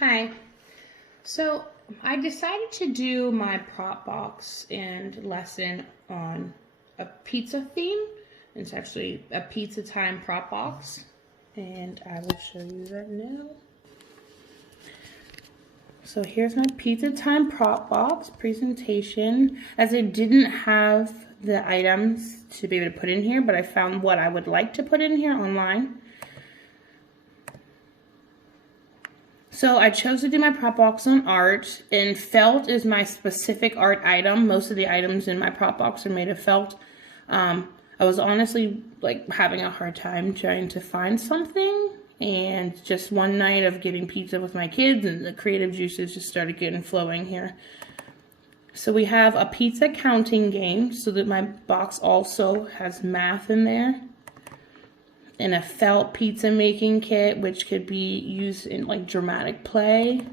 Hi. So I decided to do my prop box and lesson on a pizza theme. It's actually a pizza time prop box, and I will show you that now. So here's my pizza time prop box presentation. As I didn't have the items to be able to put in here, but I found what I would like to put in here online. So I chose to do my prop box on art, and felt is my specific art item. Most of the items in my prop box are made of felt. I was honestly having a hard time trying to find something, and just one night of getting pizza with my kids and the creative juices just started getting flowing here. So we have a pizza counting game, so that my box also has math in there. And a felt pizza making kit, which could be used in dramatic play.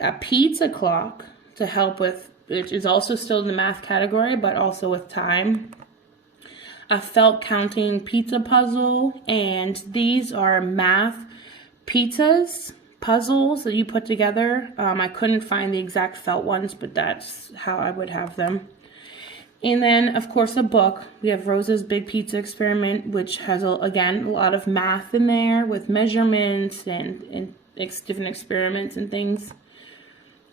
A pizza clock to help with, which is also still in the math category, but also with time. A felt counting pizza puzzle, and these are math puzzles that you put together. I couldn't find the exact felt ones, but that's how I would have them. And then, of course, a book. We have Rosa's Big Pizza Experiment, which has, again, a lot of math in there with measurements and different experiments and things.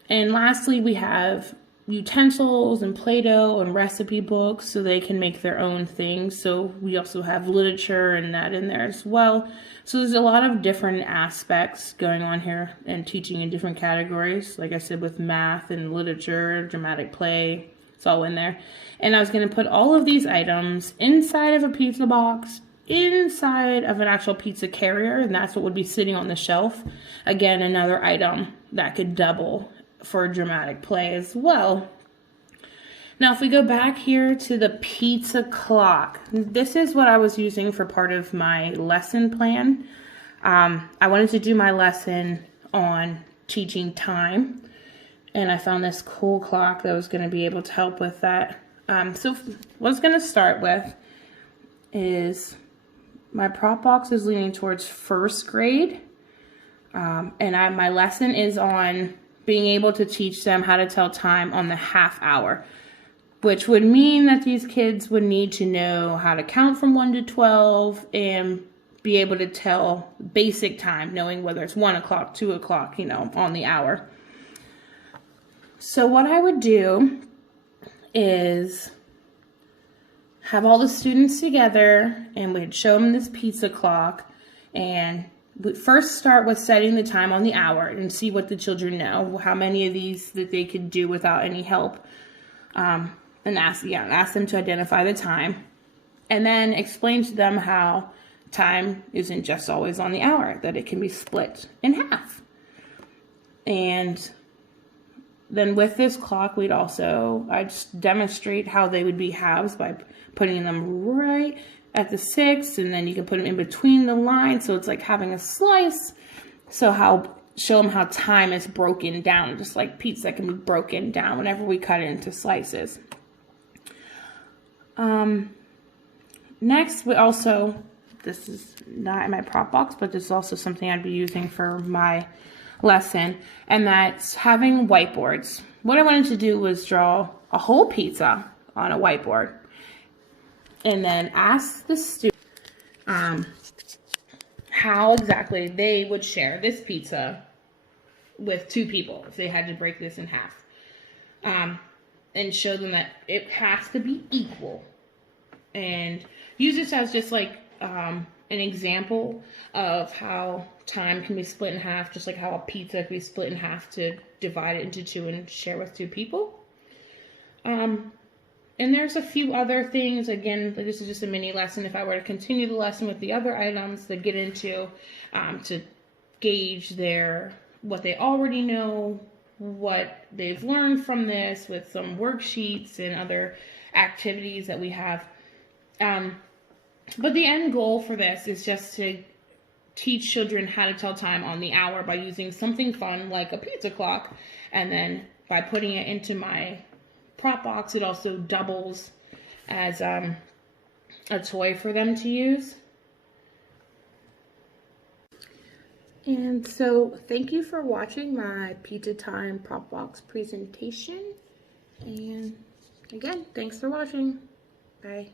And lastly, we have utensils and Play-Doh and recipe books so they can make their own things. So we also have literature and that in there as well. So there's a lot of different aspects going on here and teaching in different categories. Like I said, with math and literature, dramatic play. It's all in there. And I was going to put all of these items inside of a pizza box, inside of an actual pizza carrier, and that's what would be sitting on the shelf. Again, another item that could double for dramatic play as well. Now, if we go back here to the pizza clock, this is what I was using for part of my lesson plan. I wanted to do my lesson on teaching time. And I found this cool clock that was going to be able to help with that. So what I was going to start with is my prop box is leaning towards first grade. And my lesson is on being able to teach them how to tell time on the half hour, which would mean that these kids would need to know how to count from 1 to 12 and be able to tell basic time, knowing whether it's 1 o'clock, 2 o'clock, on the hour. So what I would do is have all the students together, and we'd show them this pizza clock, and we'd first start with setting the time on the hour and see what the children know, how many of these that they could do without any help, and ask them to identify the time, and then explain to them how time isn't just always on the hour, that it can be split in half. And then with this clock, I'd just demonstrate how they would be halves by putting them right at the 6, and then you can put them in between the lines, so it's like having a slice. So show them how time is broken down, just like pizza can be broken down whenever we cut it into slices. Next, this is not in my prop box, but this is also something I'd be using for my lesson, and that's having whiteboards. What I wanted to do was draw a whole pizza on a whiteboard and then ask the students how exactly they would share this pizza with 2 people if they had to break this in half, and show them that it has to be equal, and use this as just an example of how time can be split in half, just like how a pizza can be split in half to divide it into 2 and share with 2 people. And there's a few other things. Again, this is just a mini lesson. If I were to continue the lesson with the other items that get into to gauge what they already know, what they've learned from this, with some worksheets and other activities that we have. But the end goal for this is just to teach children how to tell time on the hour by using something fun like a pizza clock, and then by putting it into my prop box, it also doubles as a toy for them to use. And so thank you for watching my Pizza Time prop box presentation. And again, thanks for watching. Bye.